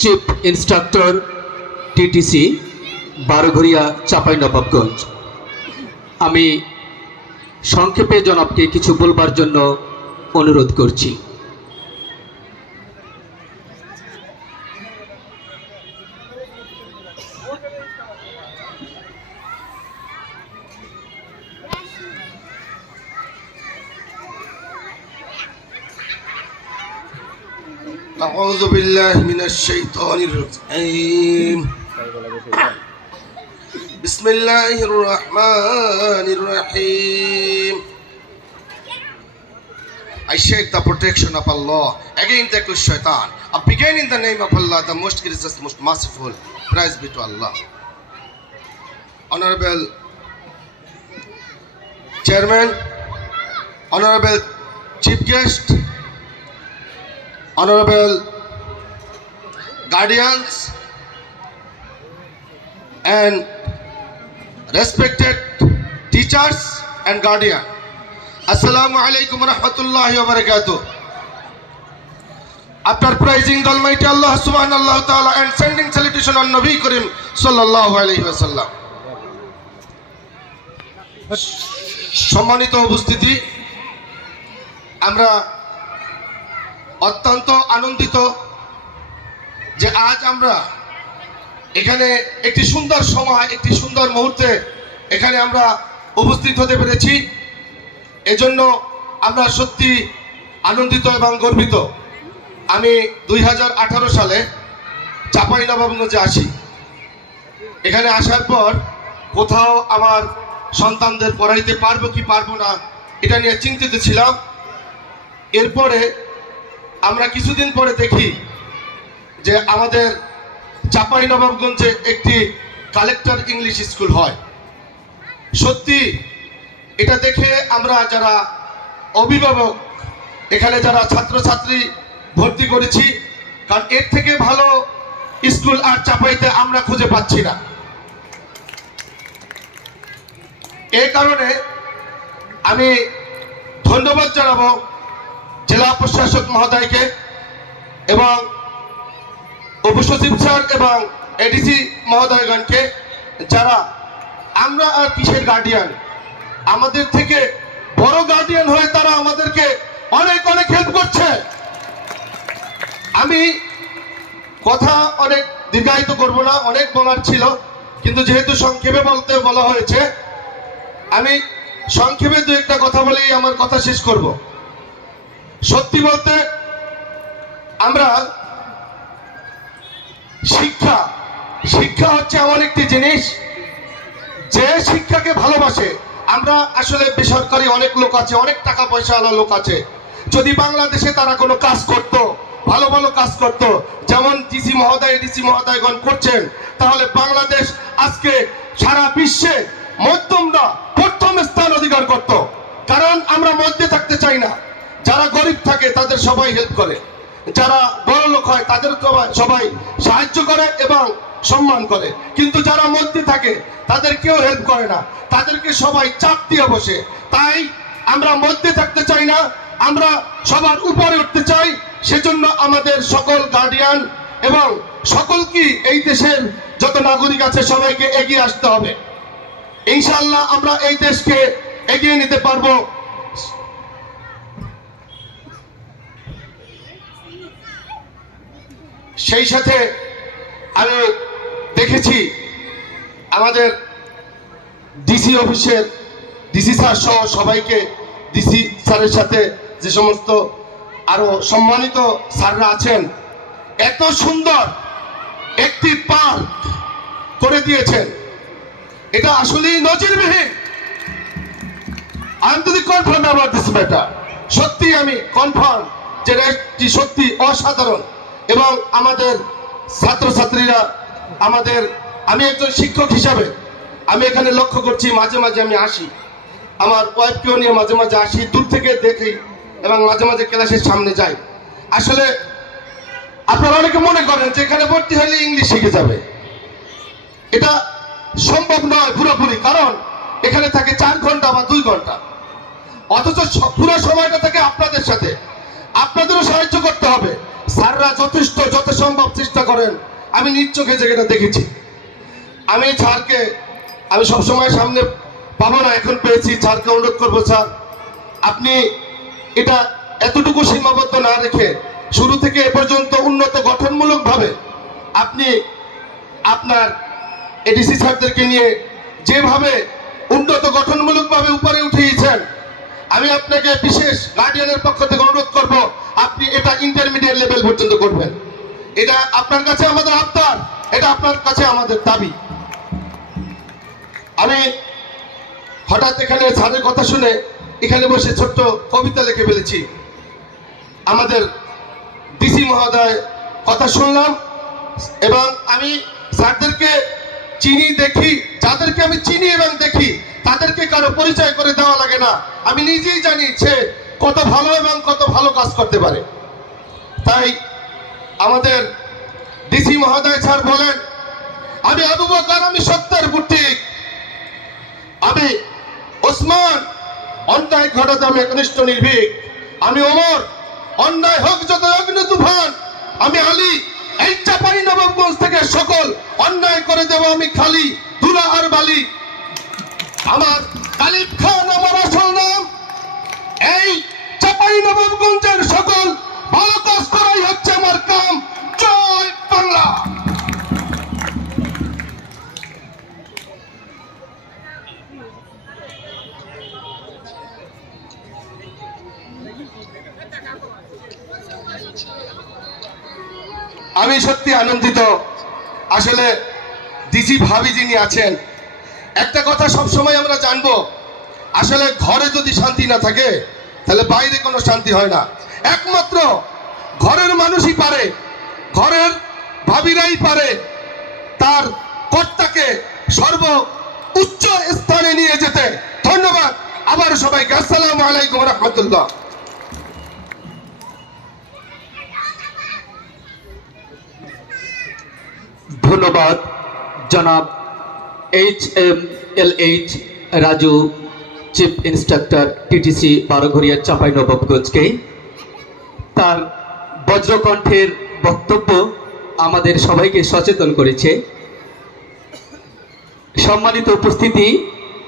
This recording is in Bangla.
Chief instructor TTC Baroghoria Chapainawabganj. আমি সংক্ষেপে জনাবকে কিছু বলবার জন্য অনুরোধ করছি। أعوذ بالله من الشيطان الرجيم بسم الله الرحمن الرحيم. I shake the protection of Allah against the shaitan. I begin in the name of Allah, the most gracious, most merciful. Praise be to Allah. Honorable Chairman, Honorable Chief Guest, Honorable Guardians, and respected teachers and guardians. Assalamu alaikum wa rahmatullahi wa barakatuh. After praising the Almighty Allah subhanahu wa ta'ala and sending salutation on Nabi Karim sallallahu alaihi wasallam. সম্মানিত উপস্থিতি, আমরা অত্যন্ত আনন্দিত যে আজ আমরা এখানে একটি সুন্দর সময়, একটি সুন্দর মুহূর্তে এখানে আমরা উপস্থিত হতে পেরেছি। এজন্য আমরা সত্যি আনন্দিত এবং গর্বিত। আমি 2018 সালে চাঁপাইনবাবগঞ্জে আসি। এখানে আসার পর কোথাও আমার সন্তানদের পড়াইতে পারবো কি পারবো না এটা নিয়ে চিন্তিত ছিলাম। এরপরে আমরা কিছুদিন পরে দেখি যে আমাদের চাঁপাইনবাবগঞ্জে একটি কালেক্টর ইংলিশ স্কুল হয়। সত্যি এটা দেখে আমরা যারা অভিভাবক, এখানে যারা ছাত্রছাত্রী ভর্তি করেছি, কারণ এর থেকে ভালো স্কুল আর চাঁপাইতে আমরা খুঁজে পাচ্ছি না। এই কারণে আমি ধন্যবাদ জানাবো জেলা প্রশাসক মহোদয়কে এবং উপসচিব স্যার এবং এডিসি মহোদয়গণকে, যারা আমরা আর কিসের গার্ডিয়ান, আমাদের থেকে বড় গার্ডিয়ান হয়ে তারা আমাদেরকে অনেক অনেক হেল্প করছে। আমি কথা অনেক দীর্ঘায়িত করব না, অনেক বলার ছিল, কিন্তু যেহেতু সংক্ষেপে বলা হয়েছে, আমি সংক্ষেপে দু একটা কথা বলেই আমার কথা শেষ করব। সত্যি বলতে আমরা শিক্ষা হচ্ছে এমন একটি জিনিস যে শিক্ষাকে ভালোবাসে। আমরা আসলে বেসরকারি অনেক লোক আছে, অনেক টাকা পয়সাওয়ালা লোক আছে, যদি বাংলাদেশে তারা কোনো কাজ করত, ভালো ভালো কাজ করত, যেমন ডিসি মহোদয় এডিসি মহোদয়গণ করছেন, তাহলে বাংলাদেশ আজকে সারা বিশ্বে মধ্যমরা প্রথম স্থান অধিকার করত। কারণ আমরা মধ্যে থাকতে চাই না। যারা গরিব থাকে তাদের সবাই হেল্প করে, যারা বড় লোক হয় তাদের সবাই সাহায্য করে এবং সম্মান করে, কিন্তু যারা মধ্যে থাকে তাদের কেউ হেল্প করে না, তাদেরকে সবাই চাপ দিয়ে বসে। তাই আমরা মধ্যে থাকতে চাই না, আমরা সবার উপরে উঠতে চাই। সেজন্য আমাদের সকল গার্ডিয়ান এবং সকলকে, এই দেশের যত নাগরিক আছে সবাইকে এগিয়ে আসতে হবে। ইনশাআল্লাহ আমরা এই দেশকে এগিয়ে নিতে পারবো। সেই সাথে আমি দেখেছি আমাদের ডিসি অফিসের ডিসি স্যার সহ সবাইকে, ডিসি স্যারের সাথে যে সমস্ত আরো সম্মানিত স্যাররা আছেন, এত সুন্দর একটি পার্ক করে দিয়েছেন, এটা আসলেই নজিরবিহীন। আমি যদি কনফার্ম অ্যাবাউট দিস ম্যাটার, সত্যি আমি কনফার্ম যে এটি সত্যি অসাধারণ। এবং আমাদের ছাত্রছাত্রীরা, আমি একজন শিক্ষক হিসাবে আমি এখানে লক্ষ্য করছি, মাঝে মাঝে আমি আসি, আমার ওয়াইফকেও নিয়ে মাঝে মাঝে আসি, দূর থেকে দেখি এবং মাঝে মাঝে ক্লাসের সামনে যাই। আসলে আপনারা অনেকে মনে করেন যে এখানে ভর্তি হলে ইংলিশ শিখে যাবে, এটা সম্ভব নয় পুরোপুরি। কারণ এখানে থাকে 4 ঘন্টা বা 2 ঘন্টা, অথচ পুরো সময়টা থাকে আপনাদের সাথে। আপনাদেরও সাহায্য করতে হবে, স্যাররা যত সম্ভব চেষ্টা করেন। আমি নিজ চোখে জায়গাটা দেখেছি। আমি স্যারকে আমি সবসময় সামনে পাবো না, এখন পেয়েছি। স্যারকে অনুরোধ করবো, স্যার আপনি এটা এতটুকু সীমাবদ্ধ না রেখে শুরু থেকে এ পর্যন্ত উন্নত গঠনমূলকভাবে আপনি আপনার এডিসি স্যারদেরকে নিয়ে যেভাবে উন্নত গঠনমূলকভাবে উপরে উঠিয়েছেন, আমি আপনাকে বিশেষ গার্ডিয়ানের পক্ষ থেকে অনুরোধ করব আপনি এটা ইন্টারমিডিয়েট লেভেল পর্যন্ত করবেন। এটা আপনার কাছে আমাদের আবদার, এটা আপনার কাছে আমাদের দাবি। আমি হঠাৎ এখানে স্যারের কথা শুনে এখানে বসে ছোট্ট কবিতা লিখে ফেলেছি। আমাদের ডিসি মহোদয় কথা শুনলাম এবং আমি স্যারদেরকে চিনি, দেখি, যাদেরকে আমি চিনি এবং দেখি তাদেরকে কারো পরিচয় করে দেওয়া লাগে না। আমি নিজেই জানি সে কত ভালো এবং কত ভালো কাজ করতে পারে। তাই আমাদের ডিসি মহোদয় স্যার বলেন, আমি আবু বকর, আমি সত্যের পুত্রিক, আমি ওসমান অন্যায় ঘটাতে আমি একনিষ্ঠ নির্ভীক, আমি ওমর অন্যায় হোক যত অগ্নি তুফান, আমি আলী এই চাপাই নবাবগঞ্জ থেকে সকল অন্যায় করে দেব আমি খালি ধুলা আর বালি। আমার কালিব খান আমার আসল নাম, এই চাপাই নবাবগঞ্জের সকল ভালো কাজ করাই হচ্ছে আমার কাম। জয় বাংলা। আমি সত্যি আনন্দিত। আসলে ডিসি ভাবি যিনি আছেন, একটা কথা সব সময় আমরা জানবো, আসলে ঘরে যদি শান্তি না থাকে তাহলে বাইরে কোনো শান্তি হয় না। একমাত্র ঘরের মানুষই পারে, ঘরের ভাবিরাই পারে তার কর্তাকে সর্ব উচ্চ স্থানে নিয়ে যেতে। ধন্যবাদ আবার সবাইকে। আসসালামু আলাইকুম রহমতুল্লাহ। ধন্যবাদ জনাব HMLH Raju, chief instructor TTC Baroghoria চাঁপাইনবাবগঞ্জকে। তার বজ্রকণ্ঠের বক্তব্য আমাদের সবাইকে সচেতন করেছে। সম্মানিত উপস্থিতি,